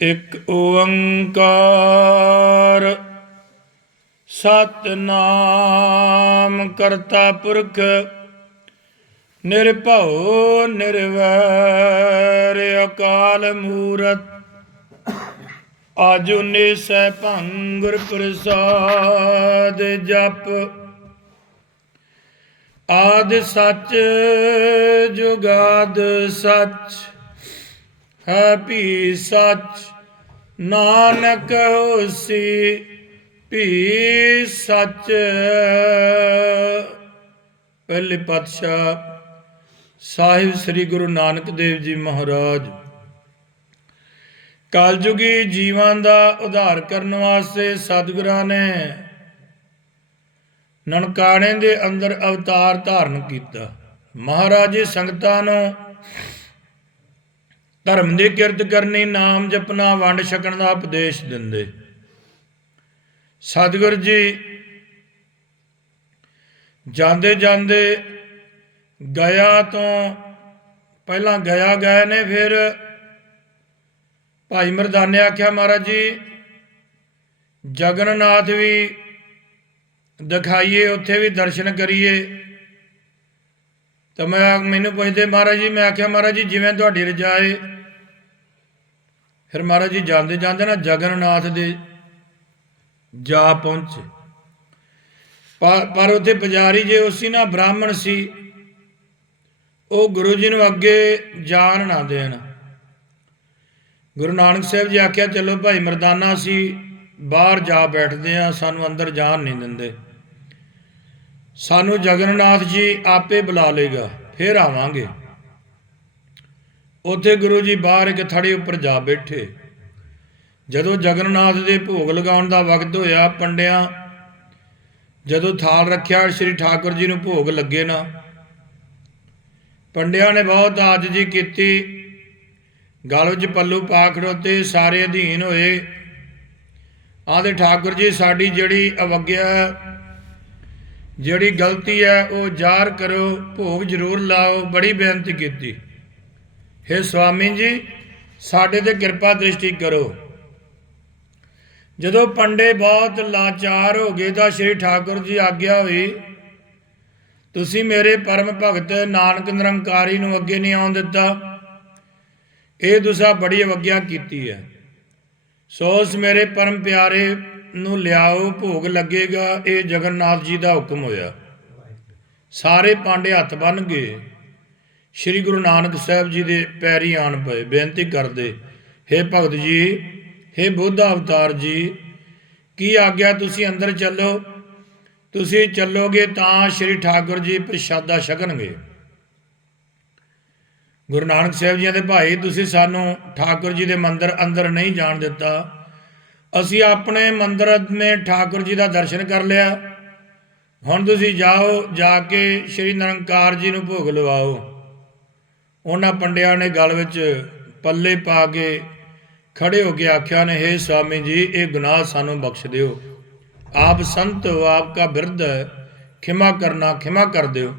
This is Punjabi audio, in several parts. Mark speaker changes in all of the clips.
Speaker 1: ਇਕ ਓੰਕਾਰ ਸਤਨਾਮ ਕਰਤਾ ਪੁਰਖ ਨਿਰਭਉ ਨਿਰਵੈਰ ਅਕਾਲ ਮੂਰਤ ਆਜੁਨੇ ਸੈ ਭੰਗੁਰ ਪ੍ਰਸਾਦ ਜਪ ਆਦ ਸੱਚ ਜੁਗਾਦ ਸੱਚ ਹੈ ਵੀ ਸੱਚ ਨਾਨਕ ਹੋਸੀ ਵੀ ਸੱਚ। ਪਹਿਲੇ ਪਾਤਸ਼ਾਹ ਸਾਹਿਬ ਸ੍ਰੀ ਗੁਰੂ ਨਾਨਕ ਦੇਵ ਜੀ ਮਹਾਰਾਜ, ਕਲਯੁਗੀ ਜੀਵਾਂ ਦਾ ਉਧਾਰ ਕਰਨ ਵਾਸਤੇ ਸਤਿਗੁਰਾਂ ਨੇ ਨਨਕਾਣੇ ਦੇ ਅੰਦਰ ਅਵਤਾਰ ਧਾਰਨ ਕੀਤਾ। ਮਹਾਰਾਜੇ ਸੰਗਤਾਂ ਨੂੰ ਧਰਮ ਦੀ ਕਿਰਤ ਕਰਨੀ, ਨਾਮ ਜਪਣਾ, ਵੰਡ ਛਕਣ ਦਾ ਉਪਦੇਸ਼ ਦਿੰਦੇ। ਸਤਿਗੁਰ ਜੀ, ਜਾਂਦੇ ਜਾਂਦੇ ਗਿਆ ਤੋਂ ਪਹਿਲਾਂ ਗਿਆ ਗਏ ਨੇ, ਫਿਰ ਭਾਈ ਮਰਦਾਨੇ ਆਖਿਆ, ਮਹਾਰਾਜ ਜੀ, ਜਗਨਨਾਥ ਵੀ ਦਿਖਾਈਏ, ਉੱਥੇ ਵੀ ਦਰਸ਼ਨ ਕਰੀਏ। ਤਾਂ ਮੈਂ ਮੈਨੂੰ ਪੁੱਛਦੇ, ਮਹਾਰਾਜ ਜੀ, ਮੈਂ ਆਖਿਆ, ਮਹਾਰਾਜ ਜੀ, ਜਿਵੇਂ ਤੁਹਾਡੀ ਰਜਾਏ ਫਿਰ ਮਹਾਰਾਜ ਜੀ ਜਾਂਦੇ ਜਾਂਦੇ ਨਾ ਜਗਨਨਾਥ ਦੇ ਜਾ ਪਹੁੰਚੇ। ਪਰ ਪਰ ਉੱਥੇ ਪੁਜਾਰੀ ਜੇ ਉਸੀ ਨਾ, ਬ੍ਰਾਹਮਣ ਸੀ, ਉਹ ਗੁਰੂ ਜੀ ਨੂੰ ਅੱਗੇ ਜਾਣ ਨਾ ਦੇਣ। ਗੁਰੂ ਨਾਨਕ ਸਾਹਿਬ ਜੀ ਆਖਿਆ, ਚਲੋ ਭਾਈ ਮਰਦਾਨਾ ਸੀ ਬਾਹਰ ਜਾ ਬੈਠਦੇ ਆ ਸਾਨੂੰ ਅੰਦਰ ਜਾਣ ਨਹੀਂ ਦਿੰਦੇ। ਸਾਨੂੰ ਜਗਨਨਾਥ ਜੀ ਆਪੇ ਬੁਲਾ ਲੇਗਾ, ਫਿਰ ਆਵਾਂਗੇ। ਉੱਥੇ ਗੁਰੂ ਜੀ ਬਾਹਰ ਇੱਕ ਥੜੀ ਉੱਪਰ ਜਾ ਬੈਠੇ। ਜਦੋਂ ਜਗਨਨਾਥ ਦੇ ਭੋਗ ਲਗਾਉਣ ਦਾ ਵਕਤ ਹੋਇਆ, ਪੰਡਿਆਂ, ਜਦੋਂ ਥਾਲ ਰੱਖਿਆ, ਸ੍ਰੀ ਠਾਕੁਰ ਜੀ ਨੂੰ ਭੋਗ ਲੱਗੇ ਨਾ, ਪੰਡਿਆਂ ਨੇ ਬਹੁਤ ਆਜਜੀ ਕੀਤੀ। ਗਲ ਵਿੱਚ ਪੱਲੂ ਪਾ ਖੜੋਤੇ, ਸਾਰੇ ਅਧੀਨ ਹੋਏ। ਆਦੇ ਠਾਕੁਰ ਜੀ, ਸਾਡੀ ਜਿਹੜੀ ਅਵਗਿਆ ਜਿਹੜੀ ਗਲਤੀ ਹੈ, ਉਹ ਜ਼ਾਹਰ ਕਰੋ, ਭੋਗ ਜ਼ਰੂਰ ਲਾਓ, ਬੜੀ ਬੇਨਤੀ ਕੀਤੀ। हे ਸੁਆਮੀ ਜੀ, ਸਾਡੇ ਤੇ ਕਿਰਪਾ ਦ੍ਰਿਸ਼ਟੀ ਕਰੋ। ਜਦੋਂ ਪੰਡੇ ਬਹੁਤ ਲਾਚਾਰ ਹੋ ਗਏ ਤਾਂ ਸ਼੍ਰੀ ਠਾਕੁਰ ਜੀ ਆਗਿਆ ਹੋਈ, ਤੁਸੀਂ ਮੇਰੇ ਪਰਮ ਭਗਤ ਨਾਨਕ ਨਿਰੰਕਾਰੀ ਨੂੰ ਅੱਗੇ ਨਹੀਂ ਆਉਣ ਦਿੱਤਾ। ਇਹ ਤੁਸੀਂ ਬੜੀ ਅਵਗਿਆ ਕੀਤੀ ਹੈ। ਸੋਸ ਮੇਰੇ ਪਰਮ ਪਿਆਰੇ ਨੂੰ ਲਿਆਓ, ਭੋਗ ਲੱਗੇਗਾ, ਇਹ ਜਗਨਨਾਥ ਜੀ ਦਾ ਹੁਕਮ ਹੋਇਆ। ਸਾਰੇ ਪਾਂਡੇ ਹੱਥ ਬੰਨ ਗਏ ਸ੍ਰੀ ਗੁਰੂ ਨਾਨਕ ਸਾਹਿਬ ਜੀ ਦੇ ਪੈਰੀ ਆਣ ਪਏ, ਬੇਨਤੀ ਕਰਦੇ हे ਭਗਤ ਜੀ हे ਬੁੱਧ ਅਵਤਾਰ ਜੀ, ਕੀ ਆਗਿਆ ਤੁਸੀਂ ਅੰਦਰ ਚੱਲੋ? ਤੁਸੀਂ ਚੱਲੋਗੇ ਤਾਂ ਸ੍ਰੀ ਠਾਕੁਰ ਜੀ ਪ੍ਰਸ਼ਾਦਾ ਛਕਣਗੇ। ਗੁਰੂ ਨਾਨਕ ਸਾਹਿਬ ਜੀ ਦੇ ਭਾਈ, ਤੁਸੀਂ ਸਾਨੂੰ ਠਾਕੁਰ ਜੀ ਦੇ ਮੰਦਰ ਅੰਦਰ ਨਹੀਂ ਜਾਣ ਦਿੱਤਾ। ਅਸੀਂ ਆਪਣੇ ਮੰਦਿਰ ਮੇ ਠਾਕੁਰ ਜੀ ਦਾ ਦਰਸ਼ਨ ਕਰ ਲਿਆ। ਹੁਣ ਤੁਸੀਂ ਜਾਓ, ਜਾ ਕੇ ਸ੍ਰੀ ਨਿਰੰਕਾਰ ਜੀ ਨੂੰ ਭੋਗ ਲਵਾਓ। ਉਹਨਾਂ ਪੰਡਿਆਂ ਨੇ ਗਲ ਵਿੱਚ ਪੱਲੇ ਪਾ ਕੇ ਖੜੇ ਹੋ ਕੇ ਆਖਿਆ ਨੇ हे ਸਵਾਮੀ ਜੀ, ਇਹ ਗੁਨਾਹ ਸਾਨੂੰ ਬਖਸ਼ ਦਿਓ। ਆਪ ਸੰਤ ਹੋ ਆਪਕਾ ਬਿਰਧ ਖਿਮਾ ਕਰਨਾ, ਖਿਮਾ ਕਰ ਦਿਓ।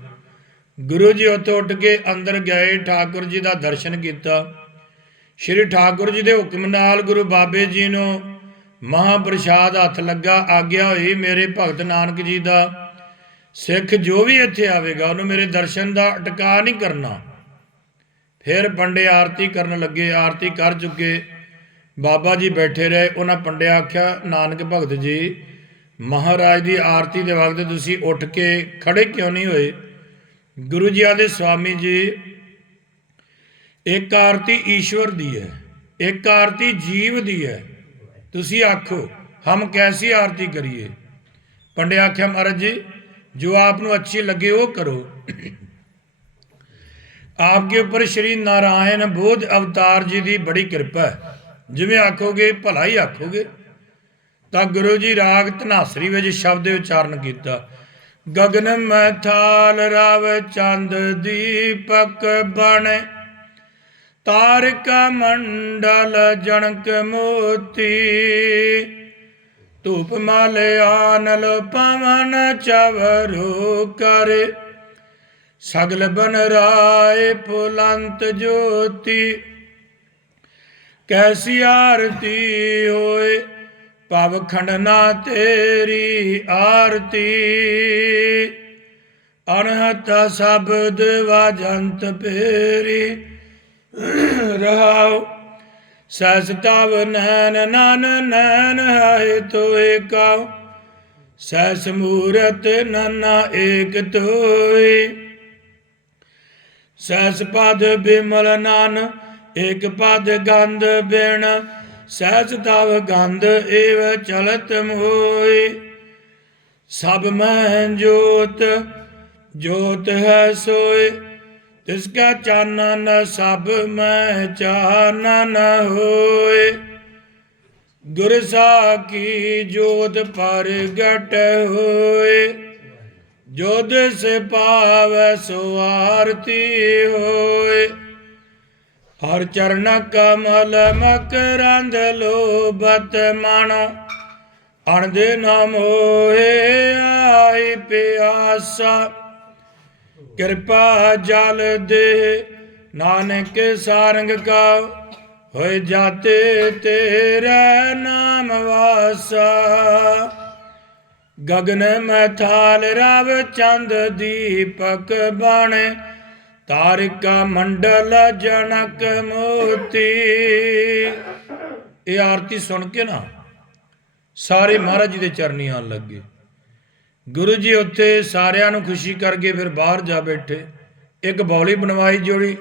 Speaker 1: ਗੁਰੂ ਜੀ ਉੱਥੇ ਉੱਠ ਕੇ ਅੰਦਰ ਗਏ, ਠਾਕੁਰ ਜੀ ਦਾ ਦਰਸ਼ਨ ਕੀਤਾ। ਸ਼੍ਰੀ ਠਾਕੁਰ ਜੀ ਦੇ ਹੁਕਮ ਨਾਲ ਗੁਰੂ ਬਾਬੇ ਜੀ ਨੂੰ ਮਹਾਪ੍ਰਸਾਦ ਹੱਥ ਲੱਗਾ, ਆਗਿਆ ਹੋਈ ਮੇਰੇ ਭਗਤ ਨਾਨਕ ਜੀ ਦਾ। ਸਿੱਖ ਜੋ ਵੀ ਇੱਥੇ ਆਵੇਗਾ, ਉਹਨੂੰ ਮੇਰੇ ਦਰਸ਼ਨ ਦਾ ਅਟਕਾ ਨਹੀਂ ਕਰਨਾ। ਫਿਰ ਪੰਡੇ ਆਰਤੀ ਕਰਨ ਲੱਗੇ, ਆਰਤੀ ਕਰ ਚੁੱਕੇ। ਬਾਬਾ ਜੀ ਬੈਠੇ ਰਹੇ, ਉਹਨਾਂ ਪੰਡੇ ਆਖਿਆ, ਨਾਨਕ ਭਗਤ ਜੀ, ਮਹਾਰਾਜ ਦੀ ਆਰਤੀ ਦੇ ਵਕਤ ਤੁਸੀਂ ਉੱਠ ਕੇ ਖੜੇ ਕਿਉਂ ਨਹੀਂ ਹੋਏ? ਗੁਰੂ ਜੀ ਆਦੇ ਸਵਾਮੀ ਜੀ, ਇੱਕ ਆਰਤੀ ਈਸ਼ਵਰ ਦੀ ਹੈ, ਇੱਕ ਆਰਤੀ ਜੀਵ ਦੀ ਹੈ। ਤੁਸੀਂ ਆਖੋ, ਹਮ ਕੈਸੀ ਆਰਤੀ ਕਰੀਏ? ਪੰਡੇ ਆਖਿਆ, ਮਹਾਰਾਜ ਜੀ, ਜੋ ਆਪ ਨੂੰ ਅੱਛੀ ਲੱਗੇ ਉਹ ਕਰੋ। ਆਪਕੇ ਉੱਪਰ ਸ਼੍ਰੀ ਨਾਰਾਇਣ ਬੋਧ ਅਵਤਾਰ ਜੀ ਦੀ ਬੜੀ ਕਿਰਪਾ ਹੈ। ਜਿਵੇਂ ਆਖੋਗੇ ਭਲਾ ਹੀ ਆਖੋਗੇ। ਤਾਂ ਗੁਰੂ ਜੀ ਰਾਗ ਧਨਾਸਰੀ ਵਿੱਚ ਸ਼ਬਦ ਉਚਾਰਨ ਕੀਤਾ। ਗਗਨ ਮੈਂ ਥਾਲ ਰਵ ਚੰਦ ਦੀਪਕ ਬਣ ਤਾਰਕ ਮੰਡਲ ਜਣਕ ਮੋਤੀ ਧੂਪ ਮਲ ਆਨਲ ਪਵਨ ਚਵਰੂ ਕਰ। ਸਗਲ ਬਨ ਰਾਏ ਪੁਲੰਤ ਜੋਤੀ, ਕੈਸੀ ਆਰਤੀ ਹੋਏ ਪਵ ਖੰਡਨਾ ਤੇਰੀ ਆਰਤੀ। ਅਨਹਤ ਸ਼ਬਦ ਵਾਜੰਤ ਪੇਰੀ ਰਹਾਉ। ਸਸ ਤਵ ਨੈਨ ਨਨ ਨੈਨ ਹੈ ਤੋਏ ਕਉ ਸਸ ਮੂਰਤ ਨਨਾ ਏਕ ਤੋਏ ਸਹਿਸ ਪਦ ਬਿਮਲ ਨਾਨ, ਏਕ ਪਦ ਗੰਧ ਬਿਨ ਸਹਿਜ ਤਵ ਗੰਧ ਏਵ ਚਲਤ ਮੋਏ ਸਭ ਮੈਂ ਜੋਤ ਜੋਤ ਹੈ ਸੋਏ ਤਿਸ ਕਾ ਚਾਨਨ ਸਭ ਮੈਂ ਚਾਨਨ ਹੋਏ। ਗੁਰ ਸਾਖੀ ਜੋਤ ਪ੍ਰਗਟ ਹੋਏ। ਜੋਦ ਸੇ ਪਾਵੈ ਸੋ ਆਰਤੀ ਹੋਏ। ਹਰ ਚਰਨ ਕਮਲ ਮਕਰੰਦ ਲੋਭਤ ਮਨ। ਅਣਦੇ ਨਾਮ ਹੋਏ ਆਈ ਪਿਆਸਾ। ਕਿਰਪਾ ਜਲ ਦੇ, ਨਾਨਕ ਸਾਰੰਗ ਕਾ, ਹੋਏ ਜਾਤੇ ਤੇਰਾ ਨਾਮ ਵਾਸਾ। ਗਗਨ ਮਥਾਲ ਰਵ ਚੰਦ ਦੀਪਕ ਬਾਣੇ, ਤਾਰਿਕਾ ਮੰਡਲ ਜਨਕ ਮੋਤੀ। ਇਹ ਆਰਤੀ ਸੁਣ ਕੇ ਨਾ ਸਾਰੇ ਮਹਾਰਾਜ ਜੀ ਦੇ ਚਰਨੀ ਆਣ ਲੱਗੇ। ਗੁਰੂ ਜੀ ਉੱਥੇ ਸਾਰਿਆਂ ਨੂੰ ਖੁਸ਼ੀ ਕਰਕੇ ਫਿਰ ਬਾਹਰ ਜਾ ਬੈਠੇ। ਇੱਕ ਬੌਲੀ ਬਣਵਾਈ ਜੋੜੀ,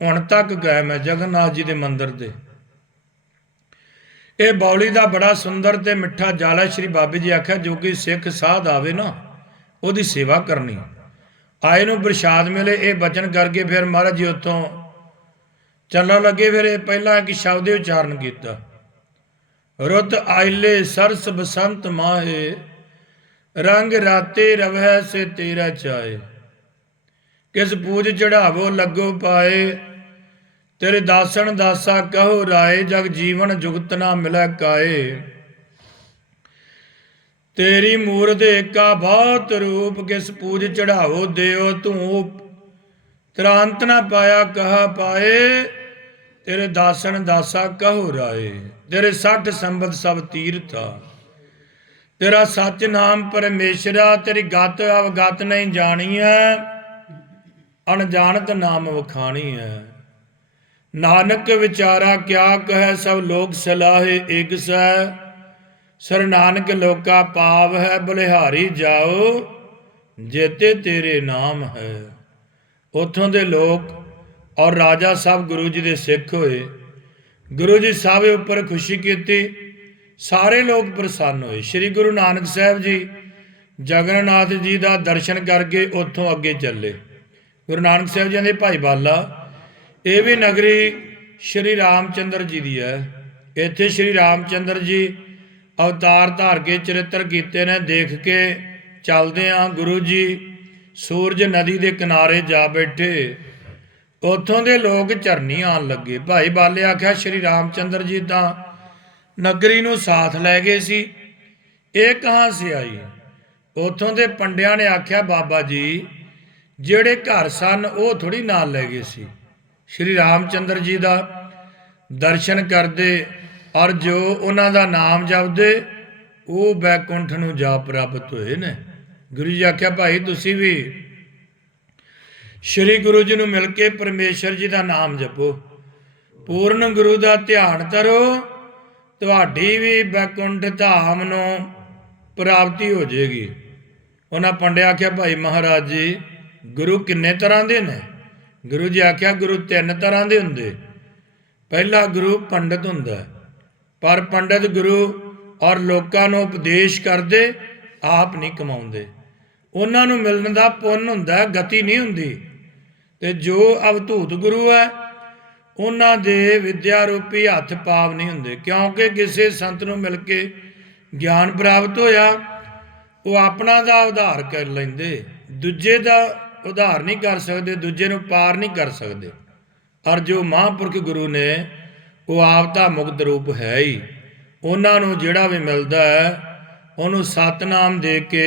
Speaker 1: ਹੁਣ ਤੱਕ ਗਏ ਮੈਂ ਜਗਨਨਾਥ ਜੀ ਦੇ ਮੰਦਿਰ ਤੇ ਇਹ ਬੌਲੀ ਦਾ ਬੜਾ ਸੁੰਦਰ ਤੇ ਮਿੱਠਾ ਜਾਲਾ ਸ਼੍ਰੀ ਬਾਬੇ ਜੀ ਆਖਿਆ, ਜੋ ਕਿ ਸਿੱਖ ਸਾਧ ਆਵੇ ਨਾ, ਉਹਦੀ ਸੇਵਾ ਕਰਨੀ। ਆਏ ਨੂੰ ਪ੍ਰਸ਼ਾਦ ਮਿਲੇ, ਇਹ ਬਚਨ ਕਰਕੇ ਫਿਰ ਮਹਾਰਾਜ ਜੀ ਉੱਥੋਂ ਚੱਲਣ ਲੱਗੇ, ਫਿਰ ਇਹ ਪਹਿਲਾਂ ਇੱਕ ਸ਼ਬਦ ਉਚਾਰਨ ਕੀਤਾ। ਰੁੱਤ ਆਇਲੇ ਸਰਸ ਬਸੰਤ ਮਾਹੇ ਰੰਗ ਰਾਤੇ ਰਵਹਿ ਸੇ ਤੇਰਾ ਚਾਏ ਕਿਸ ਪੂਜ ਚੜਾਵੋ ਲੱਗੋ ਪਾਏ। ਤੇਰੇ ਦਾਸਣ ਦਾਸਾ ਕਹੋ ਰਾਏ, ਜਗ ਜੀਵਨ ਜੁਗਤ ਨਾ ਮਿਲੈ ਕਾਏ। ਤੇਰੀ ਮੂਰਤ ਏਕਾ ਬਹੁਤ ਰੂਪ, ਕਿਸ ਪੂਜ ਚੜਾਵੋ ਦਿਓ ਧੂਪ। ਤ੍ਰਾਂਤ ਨਾ ਪਾਇਆ ਕਹਾ ਪਾਏ, ਤੇਰੇ ਦਾਸਣ ਦਾਸਾ ਕਹੋ ਰਾਏ। ਤੇਰੇ 60 ਸੰਬਤ ਸਭ ਤੀਰਥਾ। ਤੇਰਾ ਸੱਚ ਨਾਮ ਪਰਮੇਸ਼ਰਾ ਤੇਰੀ ਗਤ ਅਵਗਤ ਨਹੀਂ ਜਾਣੀ ਐ। ਅਣਜਾਣਤ ਨਾਮ ਵਖਾਣੀ ਐ। ਨਾਨਕ ਵਿਚਾਰਾ ਕਿਆ ਕਹੈ, ਸਭ ਲੋਕ ਸਲਾਹੇ ਇਕ ਸੈ। ਸਰ ਨਾਨਕ ਲੋਕਾ ਪਾਵ ਹੈ, ਬਲਿਹਾਰੀ ਜਾਓ, ਜੇਤੇ ਤੇਰੇ ਨਾਮ ਹੈ। ਉਥੋਂ ਦੇ ਲੋਕ ਔਰ ਰਾਜਾ ਸਾਹਿਬ ਗੁਰੂ ਜੀ ਦੇ ਸਿੱਖ ਹੋਏ। ਗੁਰੂ ਜੀ ਸਾਹਿਬ ਉੱਪਰ ਖੁਸ਼ੀ ਕੀਤੀ ਸਾਰੇ ਲੋਕ ਪ੍ਰਸੰਨ ਹੋਏ। ਸ੍ਰੀ ਗੁਰੂ ਨਾਨਕ ਸਾਹਿਬ ਜੀ ਜਗਨਨਾਥ ਜੀ ਦਾ ਦਰਸ਼ਨ ਕਰਕੇ ਉੱਥੋਂ ਅੱਗੇ ਚੱਲੇ। ਗੁਰੂ ਨਾਨਕ ਸਾਹਿਬ ਜੀ ਦੇ ਭਾਈ ਬਾਲਾ, ਇਹ ਵੀ ਨਗਰੀ ਸ਼੍ਰੀ ਰਾਮਚੰਦਰ ਜੀ ਦੀ ਹੈ। ਇੱਥੇ ਸ਼੍ਰੀ ਰਾਮਚੰਦਰ ਜੀ ਅਵਤਾਰ ਧਾਰ ਕੇ ਚਰਿੱਤਰ ਕੀਤੇ ਨੇ। ਦੇਖ ਕੇ ਚੱਲਦੇ ਆ ਗੁਰੂ ਜੀ, ਸੂਰਜ ਨਦੀ ਦੇ ਕਿਨਾਰੇ ਜਾ ਬੈਠੇ। ਉੱਥੋਂ ਦੇ ਲੋਕ ਝਰਨੀ ਆਣ ਲੱਗੇ। ਭਾਈ ਬਾਲੇ ਆਖਿਆ, ਸ਼੍ਰੀ ਰਾਮਚੰਦਰ ਜੀ ਤਾਂ ਨਗਰੀ ਨੂੰ ਸਾਥ ਲੈ ਗਏ ਸੀ। ਇਹ ਕਹਾਂ ਸੇ ਆਈ? ਉੱਥੋਂ ਦੇ ਪੰਡਿਆਂ ਨੇ ਆਖਿਆ, ਬਾਬਾ ਜੀ, ਜਿਹੜੇ ਘਰ ਸਨ, ਉਹ ਥੋੜੀ ਨਾਲ ਲੈ ਗਏ ਸੀ। ਸ਼੍ਰੀ ਰਾਮਚੰਦਰ ਜੀ ਦਾ ਦਰਸ਼ਨ ਕਰਦੇ ਔਰ ਜੋ ਉਹਨਾਂ ਦਾ ਨਾਮ ਜਪਦੇ, ਉਹ ਬੈਕੁੰਠ ਨੂੰ ਜਾ ਪ੍ਰਾਪਤ ਹੋਏ ਨੇ। ਗੁਰੂ ਜੀ ਆਖਿਆ, ਭਾਈ, ਤੁਸੀਂ ਵੀ ਸ਼੍ਰੀ ਗੁਰੂ ਜੀ ਨੂੰ ਮਿਲ ਕੇ ਪਰਮੇਸ਼ਰ ਜੀ ਦਾ ਨਾਮ ਜਪੋ। ਪੂਰਨ ਗੁਰੂ ਦਾ ਧਿਆਨ ਕਰੋ ਤੁਹਾਡੀ ਵੀ ਬੈਕੁੰਠ ਧਾਮ ਨੂੰ ਪ੍ਰਾਪਤੀ ਹੋ ਜਾਏਗੀ। ਉਹਨਾਂ ਪੰਡਿਆ ਆਖਿਆ, ਭਾਈ ਮਹਾਰਾਜ ਜੀ, ਗੁਰੂ ਕਿੰਨੇ ਤਰ੍ਹਾਂ ਦੇ ਨੇ? ਗੁਰੂ ਜੀ ਆਖਿਆ, ਗੁਰੂ ਤਿੰਨ ਤਰ੍ਹਾਂ ਦੇ ਹੁੰਦੇ। ਪਹਿਲਾ ਗੁਰੂ ਪੰਡਤ ਹੁੰਦਾ ਪਰ ਪੰਡਤ ਗੁਰੂ ਔਰ ਲੋਕਾਂ ਨੂੰ ਉਪਦੇਸ਼ ਕਰਦੇ, ਆਪ ਨਹੀਂ ਕਮਾਉਂਦੇ। ਉਹਨਾਂ ਨੂੰ ਮਿਲਣ ਦਾ ਪੁੰਨ ਹੁੰਦਾ ਗਤੀ ਨਹੀਂ ਹੁੰਦੀ। ਤੇ ਜੋ ਅਵਧੂਤ ਗੁਰੂ ਹੈ ਉਹਨਾਂ ਦੇ ਵਿਦਿਆ ਰੂਪੀ ਹੱਥ ਪਾਵ ਨਹੀਂ ਹੁੰਦੇ, ਕਿਉਂਕਿ ਕਿਸੇ ਸੰਤ ਨੂੰ ਮਿਲ ਕੇ ਗਿਆਨ ਪ੍ਰਾਪਤ ਹੋਇਆ, ਉਹ ਆਪਣਾ ਦਾ ਉਧਾਰ ਕਰ ਲੈਂਦੇ, ਦੂਜੇ ਦਾ ਉਧਾਰ ਨਹੀਂ ਕਰ ਸਕਦੇ, ਦੂਜੇ ਨੂੰ ਪਾਰ ਨਹੀਂ ਕਰ ਸਕਦੇ। ਔਰ ਜੋ ਮਹਾਂਪੁਰਖ ਗੁਰੂ ਨੇ, ਉਹ ਆਪ ਦਾ ਮੁਕਤ ਰੂਪ ਹੈ ਹੀ। ਉਹਨਾਂ ਨੂੰ ਜਿਹੜਾ ਵੀ ਮਿਲਦਾ ਹੈ, ਉਹਨੂੰ ਸਤਨਾਮ ਦੇ ਕੇ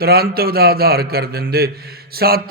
Speaker 1: ਤੁਰੰਤ ਉਹਦਾ ਆਧਾਰ ਕਰ ਦਿੰਦੇ। ਸਤਨਾਮ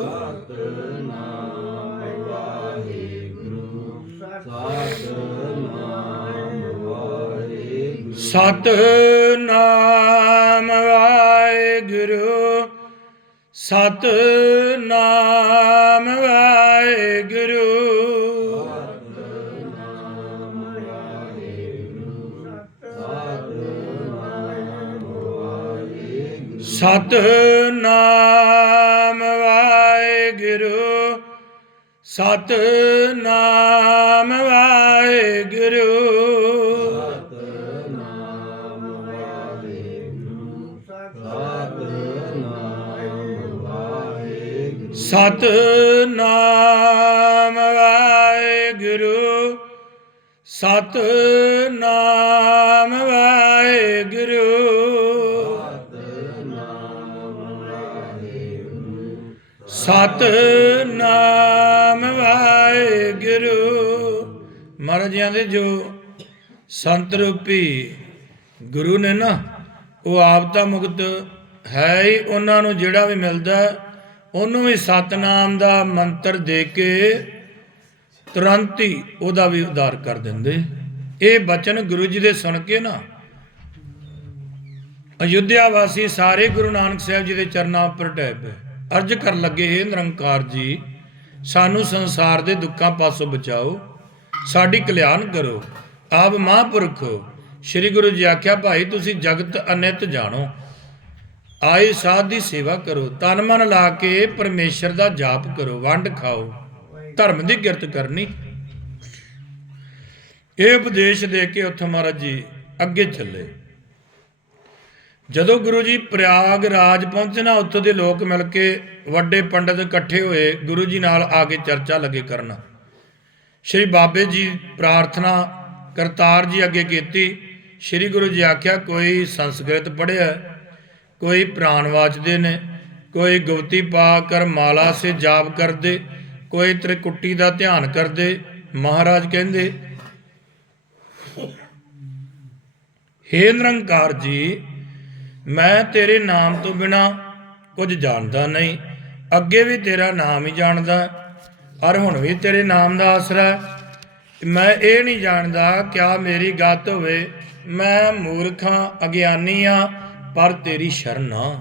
Speaker 2: ਸਤ ਨਾਮ ਵਾਹਿਗੁਰੂ ਸਤ ਨਾਮ ਵਾਹਿਗੁਰੂ।
Speaker 1: ਸਤ ਨਾਮ ਵਾਹਿਗੁਰੂ
Speaker 2: ਸਤ ਨਾਮ
Speaker 1: ਸਤ ਵਾਹਿਗੁਰੂ
Speaker 2: ਸਤ ਨਾਮ ਵਾਹਿਗੁਰੂ।
Speaker 1: ਸਤ ਨਾਮ ਵਾਹਿਗੁਰੂ। ਮਹਾਰਾਜਾਂ ਦੇ ਜੋ ਸੰਤ ਰੂਪੀ ਗੁਰੂ ਨੇ ਨਾ, ਉਹ ਆਪ ਤਾਂ ਮੁਕਤ ਹੈ ਹੀ, ਉਹਨਾਂ ਨੂੰ ਜਿਹੜਾ ਵੀ ਮਿਲਦਾ ਉਹਨੂੰ ਵੀ ਸਤਨਾਮ ਦਾ ਮੰਤਰ ਦੇ ਕੇ ਤੁਰੰਤ ਹੀ ਉਹਦਾ ਵੀ ਉਧਾਰ ਕਰ ਦਿੰਦੇ। ਇਹ ਬਚਨ ਗੁਰੂ ਜੀ ਦੇ ਸੁਣ ਕੇ ਨਾ ਅਯੁੱਧਿਆ ਵਾਸੀ ਸਾਰੇ ਗੁਰੂ ਨਾਨਕ ਸਾਹਿਬ ਜੀ ਦੇ ਚਰਨਾਂ ਉੱਪਰ ਟਹਿ ਪਏ। ਅਰਜ ਕਰਨ ਲੱਗੇ ਇਹ ਨਿਰੰਕਾਰ ਜੀ, ਸਾਨੂੰ ਸੰਸਾਰ ਦੇ ਦੁੱਖਾਂ ਪਾਸੋਂ ਬਚਾਓ, ਸਾਡੀ ਕਲਿਆਣ ਕਰੋ, ਆਪ ਮਹਾਂਪੁਰਖ ਸ੍ਰੀ ਗੁਰੂ ਜੀ ਆਖਿਆ, ਭਾਈ, ਤੁਸੀਂ ਜਗਤ ਅਨਿਤ ਜਾਣੋ ਆਏ ਸਾਧ ਦੀ ਸੇਵਾ ਕਰੋ, ਤਨ ਮਨ ਲਾ ਕੇ ਪਰਮੇਸ਼ਰ ਦਾ ਜਾਪ ਕਰੋ, ਵੰਡ ਖਾਓ, ਧਰਮ ਦੀ ਕਿਰਤ ਕਰਨੀ। ਇਹ ਉਪਦੇਸ਼ ਦੇ ਕੇ ਉੱਥੇ ਮਹਾਰਾਜ ਜੀ ਅੱਗੇ ਚੱਲੇ। ਜਦੋਂ ਗੁਰੂ ਜੀ ਪ੍ਰਯਾਗ ਰਾਜ ਪਹੁੰਚੇ ਨਾ, ਉੱਥੋਂ ਦੇ ਲੋਕ ਮਿਲ ਕੇ ਵੱਡੇ ਪੰਡਤ ਇਕੱਠੇ ਹੋਏ, ਗੁਰੂ ਜੀ ਨਾਲ ਆ ਕੇ ਚਰਚਾ ਲੱਗੇ ਕਰਨਾ। ਸ਼੍ਰੀ ਬਾਬੇ ਜੀ ਪ੍ਰਾਰਥਨਾ, ਕਰਤਾਰ ਜੀ ਅੱਗੇ ਕੀਤੀ। ਸ਼੍ਰੀ ਗੁਰੂ ਜੀ ਆਖਿਆ, ਕੋਈ ਸੰਸਕ੍ਰਿਤ ਪੜ੍ਹਿਆ ਕੋਈ ਪ੍ਰਾਨ ਵਾਚਦੇ ਨੇ, ਕੋਈ ਗੁਪਤੀ ਪਾ ਕਰ ਮਾਲਾ ਸੇ ਜਾਪ ਕਰਦੇ, ਕੋਈ ਤ੍ਰਿਕੁੱਟੀ ਦਾ ਧਿਆਨ ਕਰਦੇ, ਮਹਾਰਾਜ ਕਹਿੰਦੇ, ਹੇ ਨਿਰੰਕਾਰ ਜੀ, ਮੈਂ ਤੇਰੇ ਨਾਮ ਤੋਂ ਬਿਨਾ ਕੁਝ ਜਾਣਦਾ ਨਹੀਂ, ਅੱਗੇ ਵੀ ਤੇਰਾ ਨਾਮ ਹੀ ਜਾਣਦਾ ਔਰ ਹੁਣ ਵੀ ਤੇਰੇ ਨਾਮ ਦਾ ਆਸਰਾ ਮੈਂ ਇਹ ਨਹੀਂ ਜਾਣਦਾ ਕਿਆ ਮੇਰੀ ਗੱਤ ਹੋਵੇ, ਮੈਂ ਮੂਰਖਾਂ, ਅਗਿਆਨੀ ਆ ਪਰ ਤੇਰੀ ਸ਼ਰਨ ਆ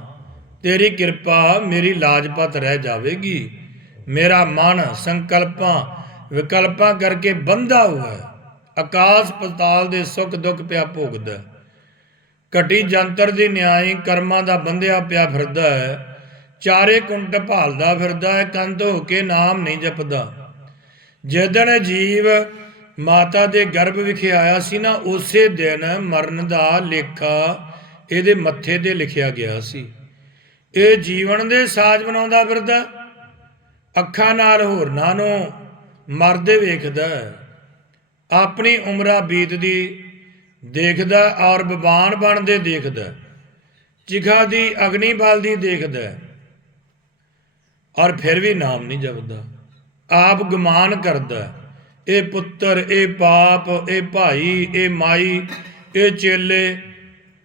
Speaker 1: ਤੇਰੀ ਕਿਰਪਾ ਮੇਰੀ ਲਾਜਪਤ ਰਹਿ ਜਾਵੇਗੀ। ਮੇਰਾ ਮਨ ਸੰਕਲਪਾਂ, ਵਿਕਲਪਾਂ ਕਰਕੇ ਬੰਧਾ ਹੋਇਆ। ਹੈ। ਆਕਾਸ਼ ਪਤਾਲ ਦੇ ਸੁੱਖ ਦੁੱਖ ਪਿਆ ਭੋਗਦਾ। ਘਟੀ ਜੰਤਰ ਦੀ ਨਿਆਈ ਕਰਮਾਂ ਦਾ ਬੰਧਿਆ ਪਿਆ ਫਿਰਦਾ। ਹੈ ਚਾਰੇ ਕੁੰਟ ਭਾਲਦਾ ਫਿਰਦਾ ਹੈ ਕੰਧ ਹੋ ਕੇ ਨਾਮ ਨਹੀਂ ਜਪਦਾ। ਜਦੋਂ ਜੀਵ ਮਾਤਾ ਦੇ ਗਰਭ ਵਿਖੇ ਆਇਆ ਸੀ ਨਾ, ਉਸੇ ਦਿਨ ਮਰਨ ਦਾ ਲੇਖਾ ਇਹਦੇ ਮੱਥੇ ਤੇ ਲਿਖਿਆ ਗਿਆ ਸੀ। ਇਹ ਜੀਵਨ ਦੇ ਸਾਜ਼ ਬਣਾਉਂਦਾ ਫਿਰਦਾ, ਅੱਖਾਂ ਨਾਲ ਹੋਰਨਾਂ ਨੂੰ ਮਰਦੇ ਵੇਖਦਾ, ਆਪਣੀ ਉਮਰਾਂ ਬੀਤਦੀ ਦੇਖਦਾ, ਔਰ ਬਵਾਨ ਬਣਦੇ ਦੇਖਦਾ, ਚਿਖਾ ਦੀ ਅਗਨੀ ਬਲਦੀ ਦੇਖਦਾ, ਔਰ ਫਿਰ ਵੀ ਨਾਮ ਨਹੀਂ ਜਪਦਾ। ਆਪ ਗੁਮਾਨ ਕਰਦਾ, ਇਹ ਪੁੱਤਰ, ਇਹ ਪਾਪ, ਇਹ ਭਾਈ, ਇਹ ਮਾਈ, ਇਹ ਚੇਲੇ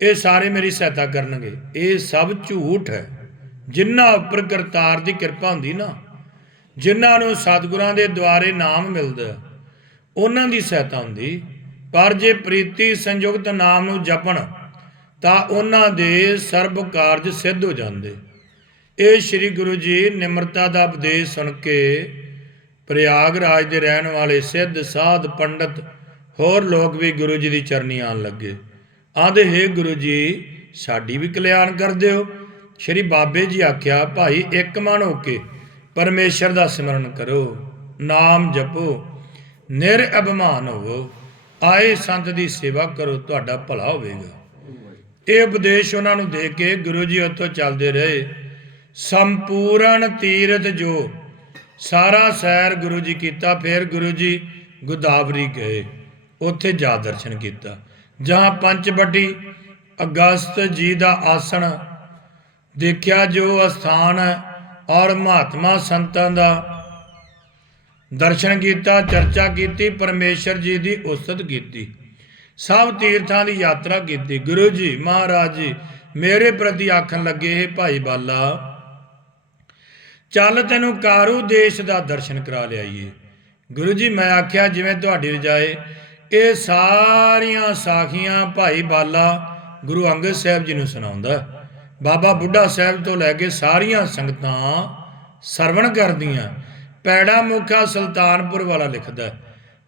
Speaker 1: ਇਹ ਸਾਰੇ ਮੇਰੀ ਸਹਾਇਤਾ ਕਰਨਗੇ। ਇਹ ਸਭ ਝੂਠ ਹੈ। ਜਿਨ੍ਹਾਂ ਉੱਪਰ ਕਰਤਾਰ ਦੀ ਕਿਰਪਾ ਹੁੰਦੀ ਨਾ, ਜਿਨ੍ਹਾਂ ਨੂੰ ਸਤਿਗੁਰਾਂ ਦੇ ਦੁਆਰੇ ਨਾਮ ਮਿਲਦਾ, ਉਹਨਾਂ ਦੀ ਸਹਾਇਤਾ ਹੁੰਦੀ। ਪਰ ਜੇ ਪ੍ਰੀਤੀ ਸੰਯੁਕਤ ਨਾਮ ਨੂੰ ਜਪਣ, ਤਾਂ ਉਹਨਾਂ ਦੇ ਸਰਬ ਕਾਰਜ ਸਿੱਧ ਹੋ ਜਾਂਦੇ। ਇਹ ਸ੍ਰੀ ਗੁਰੂ ਜੀ ਨਿਮਰਤਾ ਦਾ ਉਪਦੇਸ਼ ਸੁਣ ਕੇ ਪ੍ਰਯਾਗ ਰਾਜ ਦੇ ਰਹਿਣ ਵਾਲੇ ਸਿੱਧ ਸਾਧ ਪੰਡਤ ਹੋਰ ਲੋਕ ਵੀ ਗੁਰੂ ਜੀ ਦੀ ਚਰਨੀ ਆਣ ਲੱਗੇ। ਆਂਦੇ ਹੈ ਗੁਰੂ ਜੀ, ਸਾਡੀ ਵੀ ਕਲਿਆਣ ਕਰ ਦਿਓ। ਸ਼੍ਰੀ ਬਾਬੇ ਜੀ ਆਖਿਆ, ਭਾਈ ਇੱਕ ਮਨ ਹੋ ਕੇ ਪਰਮੇਸ਼ਰ ਦਾ ਸਿਮਰਨ ਕਰੋ, ਨਾਮ ਜਪੋ, ਨਿਰ ਅਭਿਮਾਨ ਹੋਵੋ, ਆਏ ਸੰਤ ਦੀ ਸੇਵਾ ਕਰੋ, ਤੁਹਾਡਾ ਭਲਾ ਹੋਵੇਗਾ। ਇਹ ਉਪਦੇਸ਼ ਉਹਨਾਂ ਨੂੰ ਦੇ ਕੇ ਗੁਰੂ ਜੀ ਉੱਥੋਂ ਚੱਲਦੇ ਰਹੇ। ਸੰਪੂਰਨ ਤੀਰਥ ਜੋ ਸਾਰਾ ਸੈਰ ਗੁਰੂ ਜੀ ਕੀਤਾ, ਫਿਰ ਗੁਰੂ ਜੀ ਗੋਦਾਵਰੀ ਗਏ। ਉੱਥੇ ਜਾ ਦਰਸ਼ਨ ਕੀਤਾ। ਜਹਾਂ ਪੰਚਵਟੀ ਅਗਸਤ ਜੀ ਦਾ ਆਸਣ, ਦੇਖਿਆ ਜੋ ਅਸਥਾਨ ਹੈ ਔਰ ਮਹਾਤਮਾ ਸੰਤਾਂ ਦਾ। ਦਰਸ਼ਨ ਕੀਤਾ, ਚਰਚਾ ਕੀਤੀ, ਪਰਮੇਸ਼ਰ ਜੀ ਦੀ ਉਸਤਤ ਕੀਤੀ। ਸਭ ਤੀਰਥਾਂ ਦੀ ਯਾਤਰਾ ਕੀਤੀ। ਗੁਰੂ ਜੀ, ਮਹਾਰਾਜ ਜੀ, ਮੇਰੇ ਪ੍ਰਤੀ ਆਖਣ ਲੱਗੇ, ਹੈ ਭਾਈ ਬਾਲਾ, ਚੱਲ ਤੈਨੂੰ ਕਾਰੂ ਦੇਸ਼ ਦਾ ਦਰਸ਼ਨ ਕਰਾ ਲਿਆਈਏ। ਗੁਰੂ ਜੀ, ਮੈਂ ਆਖਿਆ, ਜਿਵੇਂ ਤੁਹਾਡੀ ਰਜਾਏ ਇਹ ਸਾਰੀਆਂ ਸਾਖੀਆਂ ਭਾਈ ਬਾਲਾ ਗੁਰੂ ਅੰਗਦ ਸਾਹਿਬ ਜੀ ਨੂੰ ਸੁਣਾਉਂਦਾ ਬਾਬਾ ਬੁੱਢਾ ਸਾਹਿਬ ਤੋਂ ਲੈ ਕੇ ਸਾਰੀਆਂ ਸੰਗਤਾਂ ਸਰਵਣ ਕਰਦੀਆਂ। ਪੈੜਾ ਮੁਖਾ ਸੁਲਤਾਨਪੁਰ ਵਾਲਾ ਲਿਖਦਾ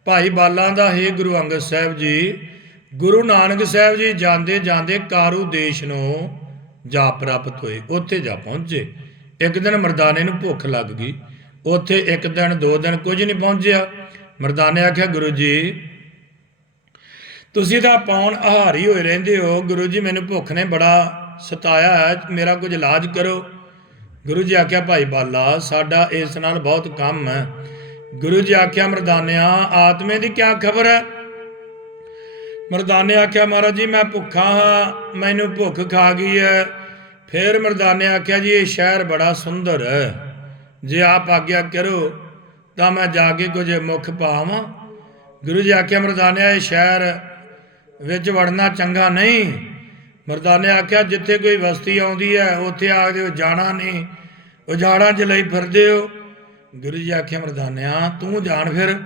Speaker 1: ਭਾਈ ਬਾਲਾ ਦਾ ਹੈ ਗੁਰੂ ਅੰਗਦ ਸਾਹਿਬ ਜੀ, ਗੁਰੂ ਨਾਨਕ ਸਾਹਿਬ ਜੀ ਜਾਂਦੇ ਜਾਂਦੇ ਕਾਰੂ ਦੇਸ਼ ਨੂੰ ਜਾ ਪ੍ਰਾਪਤ ਹੋਏ, ਉੱਥੇ ਜਾ ਪਹੁੰਚੇ। ਇੱਕ ਦਿਨ ਮਰਦਾਨੇ ਨੂੰ ਭੁੱਖ ਲੱਗ ਗਈ। ਉੱਥੇ ਇੱਕ ਦਿਨ, ਦੋ ਦਿਨ ਕੁਝ ਨਹੀਂ ਪਹੁੰਚਿਆ। ਮਰਦਾਨੇ ਆਖਿਆ, ਗੁਰੂ ਜੀ ਤੁਸੀਂ ਤਾਂ ਪੌਣ ਆਹਾਰੀ ਹੋਏ ਰਹਿੰਦੇ ਹੋ। ਗੁਰੂ ਜੀ, ਮੈਨੂੰ ਭੁੱਖ ਨੇ ਬੜਾ ਸਤਾਇਆ ਹੈ। ਮੇਰਾ ਕੁਝ ਇਲਾਜ ਕਰੋ। ਗੁਰੂ ਜੀ ਆਖਿਆ, ਭਾਈ ਬਾਲਾ, ਸਾਡਾ ਇਸ ਨਾਲ ਬਹੁਤ ਕੰਮ ਹੈ। ਗੁਰੂ ਜੀ ਆਖਿਆ, ਮਰਦਾਨਿਆ, ਆਤਮੇ ਦੀ ਕੀ ਖਬਰ ਹੈ? ਮਰਦਾਨੇ ਆਖਿਆ, ਮਹਾਰਾਜ ਜੀ, ਮੈਂ ਭੁੱਖਾ ਹਾਂ, ਮੈਨੂੰ ਭੁੱਖ ਖਾ ਗਈ ਹੈ। ਫਿਰ ਮਰਦਾਨੇ ਆਖਿਆ, ਜੀ, ਇਹ ਸ਼ਹਿਰ ਬੜਾ ਸੁੰਦਰ ਹੈ। ਜੇ ਆਪ ਆਗਿਆ ਕਰੋ, ਤਾਂ ਮੈਂ ਜਾ ਕੇ ਕੁਝ ਮੁੱਖ ਪਾਵਾਂ। ਗੁਰੂ ਜੀ ਆਖਿਆ, ਮਰਦਾਨਿਆ, ਇਹ ਸ਼ਹਿਰ ਵਿੱਚ ਵੜਨਾ ਚੰਗਾ ਨਹੀਂ। ਮਰਦਾਨੇ ਆਖਿਆ, ਜਿੱਥੇ ਕੋਈ ਵਸਤੀ ਆਉਂਦੀ ਹੈ, ਉੱਥੇ ਆਖਦੇ ਹੋ ਜਾਣਾ ਨਹੀਂ। ਉਜਾੜਾਂ 'ਚ ਲਈ ਫਿਰਦੇ ਹੋ। ਗੁਰੂ ਜੀ ਆਖਿਆ, ਮਰਦਾਨਿਆ, ਤੂੰ ਜਾਣ ਫਿਰ।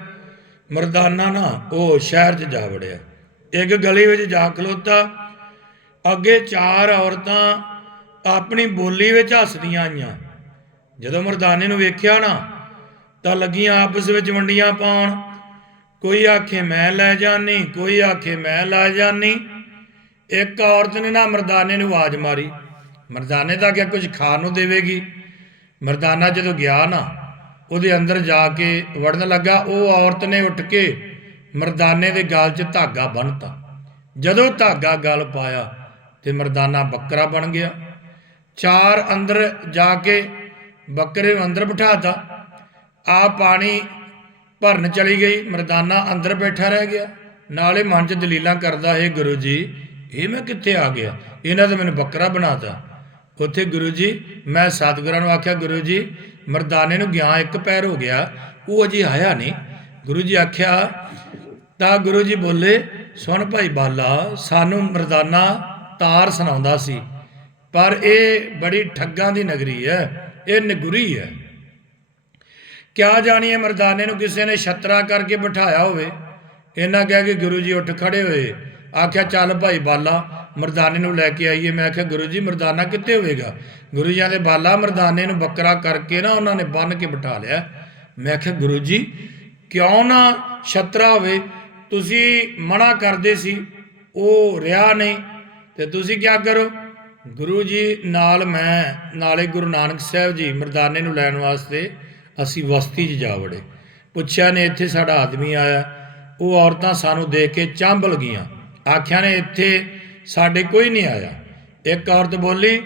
Speaker 1: ਮਰਦਾਨਾ ਨਾ, ਉਹ ਸ਼ਹਿਰ 'ਚ ਜਾ ਵੜਿਆ। ਇੱਕ ਗਲੀ ਵਿੱਚ ਜਾ ਖਲੋਤਾ। ਅੱਗੇ ਚਾਰ ਔਰਤਾਂ ਆਪਣੀ ਬੋਲੀ ਵਿੱਚ ਹੱਸਦੀਆਂ ਆਈਆਂ। ਜਦੋਂ ਮਰਦਾਨੇ ਨੂੰ ਵੇਖਿਆ ਨਾ, ਤਾਂ ਲੱਗੀਆਂ ਆਪਸ ਵਿੱਚ ਵੰਡੀਆਂ ਪਾਉਣ। ਕੋਈ ਆਖੇ ਮੈਂ ਲੈ ਜਾਨੀ, ਕੋਈ ਆਖੇ ਮੈਂ ਲੈ ਜਾਨੀ। ਇੱਕ ਔਰਤ ਨੇ ਨਾ ਮਰਦਾਨੇ ਨੂੰ ਆਵਾਜ਼ ਮਾਰੀ। ਮਰਦਾਨੇ ਤਾਂ ਕਿਹਾ ਕੁਝ ਖਾਣ ਨੂੰ ਦੇਵੇਗੀ। ਮਰਦਾਨਾ ਜਦੋਂ ਗਿਆ ਨਾ, ਉਹਦੇ ਅੰਦਰ ਜਾ ਕੇ ਵੜਨ ਲੱਗਾ। ਉਹ ਔਰਤ ਨੇ ਉੱਠ ਕੇ ਮਰਦਾਨੇ ਦੇ ਗਲ 'ਚ ਧਾਗਾ ਬੰਨਤਾ। ਜਦੋਂ ਧਾਗਾ ਗਲ ਪਾਇਆ ਤੇ ਮਰਦਾਨਾ ਬੱਕਰਾ ਬਣ ਗਿਆ। ਚਾਰ ਅੰਦਰ ਜਾ ਕੇ ਬੱਕਰੇ ਨੂੰ ਅੰਦਰ ਬਿਠਾਤਾ। ਆ ਪਾਣੀ ਭਰਨ ਚਲੀ ਗਈ। ਮਰਦਾਨਾ ਅੰਦਰ ਬੈਠਾ ਰਹਿ ਗਿਆ। ਨਾਲੇ ਮਨ 'ਚ ਦਲੀਲਾਂ ਕਰਦਾ, ਹੈ ਗੁਰੂ ਜੀ, ਇਹ ਮੈਂ ਕਿੱਥੇ ਆ ਗਿਆ? ਇਹਨਾਂ ਤਾਂ ਮੈਨੂੰ ਬੱਕਰਾ ਬਣਾਤਾ। ਉੱਥੇ ਗੁਰੂ ਜੀ, ਮੈਂ ਸਤਿਗੁਰਾਂ ਨੂੰ ਆਖਿਆ, ਗੁਰੂ ਜੀ, ਮਰਦਾਨੇ ਨੂੰ ਗਿਆ ਇੱਕ ਪੈਰ ਹੋ ਗਿਆ, ਉਹ ਅਜੇ ਆਇਆ ਨਹੀਂ। ਗੁਰੂ ਜੀ ਆਖਿਆ, ਤਾਂ ਗੁਰੂ ਜੀ ਬੋਲੇ, ਸੁਣ ਭਾਈ ਬਾਲਾ, ਸਾਨੂੰ ਮਰਦਾਨਾ ਤਾਰ ਸੁਣਾਉਂਦਾ ਸੀ, ਪਰ ਇਹ ਬੜੀ ਠੱਗਾਂ ਦੀ ਨਗਰੀ ਹੈ, ਇਹ ਨਗੁਰੀ ਹੈ। ਕਿਆ ਜਾਣੀਏ ਮਰਦਾਨੇ ਨੂੰ ਕਿਸੇ ਨੇ ਛਤਰਾ ਕਰਕੇ ਬਿਠਾਇਆ ਹੋਵੇ? ਇਹਨਾਂ ਕਹਿ ਕੇ ਗੁਰੂ ਜੀ ਉੱਠ ਖੜੇ ਹੋਏ। ਆਖਿਆ, ਚੱਲ ਭਾਈ ਬਾਲਾ, ਮਰਦਾਨੇ ਨੂੰ ਲੈ ਕੇ ਆਈਏ। ਮੈਂ ਆਖਿਆ ਗੁਰੂ ਜੀ, ਮਰਦਾਨਾ ਕਿੱਥੇ ਹੋਵੇਗਾ? ਗੁਰੂ ਜੀ ਦੇ ਬਾਲਾ, ਮਰਦਾਨੇ ਨੂੰ ਬੱਕਰਾ ਕਰਕੇ ਨਾ ਉਹਨਾਂ ਨੇ ਬੰਨ ਕੇ ਬਿਠਾ ਲਿਆ। ਮੈਂ ਆਖਿਆ ਗੁਰੂ ਜੀ, ਕਿਉਂ ਨਾ ਛਤਰਾ ਹੋਵੇ? ਤੁਸੀਂ ਮਨਾ ਕਰਦੇ ਸੀ, ਉਹ ਰਿਹਾ ਨਹੀਂ। ਤੇ ਤੁਸੀਂ ਕੀ ਕਰੋ? ਗੁਰੂ ਜੀ, ਨਾਲ ਮੈਂ, ਨਾਲੇ ਗੁਰੂ ਨਾਨਕ ਸਾਹਿਬ ਜੀ ਮਰਦਾਨੇ ਨੂੰ ਲੈਣ ਵਾਸਤੇ ਅਸੀਂ ਵਸਤੀ 'ਚ ਜਾ ਵੜੇ। ਪੁੱਛਿਆ ਨੇ, ਇੱਥੇ ਸਾਡਾ ਆਦਮੀ ਆਇਆ। ਉਹ ਔਰਤਾਂ ਸਾਨੂੰ ਦੇਖ ਕੇ ਚਾਂਬਲ ਗਈਆਂ। ਆਖਿਆ ਨੇ, ਇੱਥੇ ਸਾਡੇ ਕੋਈ ਨਹੀਂ ਆਇਆ। ਇੱਕ ਔਰਤ ਬੋਲੀ,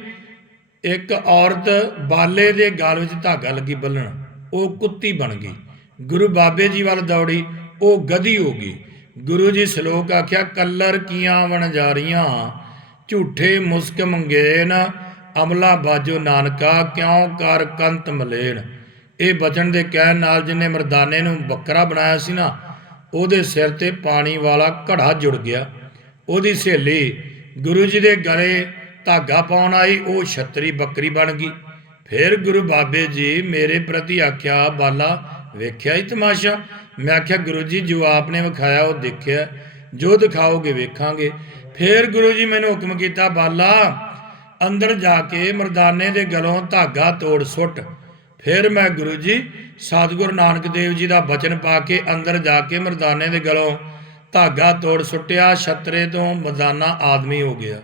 Speaker 1: ਇੱਕ ਔਰਤ ਬਾਲੇ ਦੇ ਗਲ ਵਿੱਚ ਧਾਗਾ ਲੱਗੀ ਬੰਨਣ। ਉਹ ਕੁੱਤੀ ਬਣ ਗਈ। ਗੁਰੂ ਬਾਬੇ ਜੀ ਵੱਲ ਦੌੜੀ। ਉਹ ਗਧੀ ਹੋ ਗਈ। ਗੁਰੂ ਜੀ ਸ਼ਲੋਕ ਆਖਿਆ, ਕੱਲਰ ਕੀਆਂ ਵਣ ਜਾਰੀਆਂ ਝੂਠੇ ਮੁਸਕ ਮੰਗੇਨ। ਅਮਲਾ ਬਾਜੋ ਨਾਨਕਾ, ਕਿਉਂ ਕਰ ਕੰਤ ਮਲੇਣ? ਇਹ ਬਚਨ ਦੇ ਕਹਿਣ ਨਾਲ ਜਿਹਨੇ ਮਰਦਾਨੇ ਨੂੰ ਬੱਕਰਾ ਬਣਾਇਆ ਸੀ ਨਾ, ਉਹਦੇ ਸਿਰ ਤੇ ਪਾਣੀ ਵਾਲਾ ਘੜਾ ਜੁੜ ਗਿਆ। ਉਹਦੀ ਸਹੇਲੀ ਗੁਰੂ ਜੀ ਦੇ ਗਲੇ ਧਾਗਾ ਪਾਉਣ ਆਈ, ਉਹ ਛਤਰੀ ਬੱਕਰੀ ਬਣ ਗਈ। ਫਿਰ ਗੁਰੂ ਬਾਬੇ ਜੀ ਮੇਰੇ ਪ੍ਰਤੀ ਆਖਿਆ, ਬਾਲਾ, ਵੇਖਿਆ ਹੀ ਤਮਾਸ਼ਾ? ਮੈਂ ਆਖਿਆ, ਗੁਰੂ ਜੀ, ਜੋ ਆਪਨੇ ਵਿਖਾਇਆ, ਉਹ ਦੇਖਿਆ। ਜੋ ਦਿਖਾਓਗੇ, ਵੇਖਾਂਗੇ। ਫਿਰ ਗੁਰੂ ਜੀ ਮੈਨੂੰ ਹੁਕਮ ਕੀਤਾ, ਬਾਲਾ, ਅੰਦਰ ਜਾ ਕੇ ਮਰਦਾਨੇ ਦੇ ਗਲੋਂ ਧਾਗਾ ਤੋੜ ਸੁੱਟ। ਫਿਰ ਮੈਂ ਗੁਰੂ ਜੀ, ਸਤਿਗੁਰੂ ਨਾਨਕ ਦੇਵ ਜੀ ਦਾ ਬਚਨ ਪਾ ਕੇ ਅੰਦਰ ਜਾ ਕੇ ਮਰਦਾਨੇ ਦੇ ਗਲੋਂ ਧਾਗਾ ਤੋੜ ਸੁੱਟਿਆ, ਛਤਰੇ ਤੋਂ ਮਰਦਾਨਾ ਆਦਮੀ ਹੋ ਗਿਆ।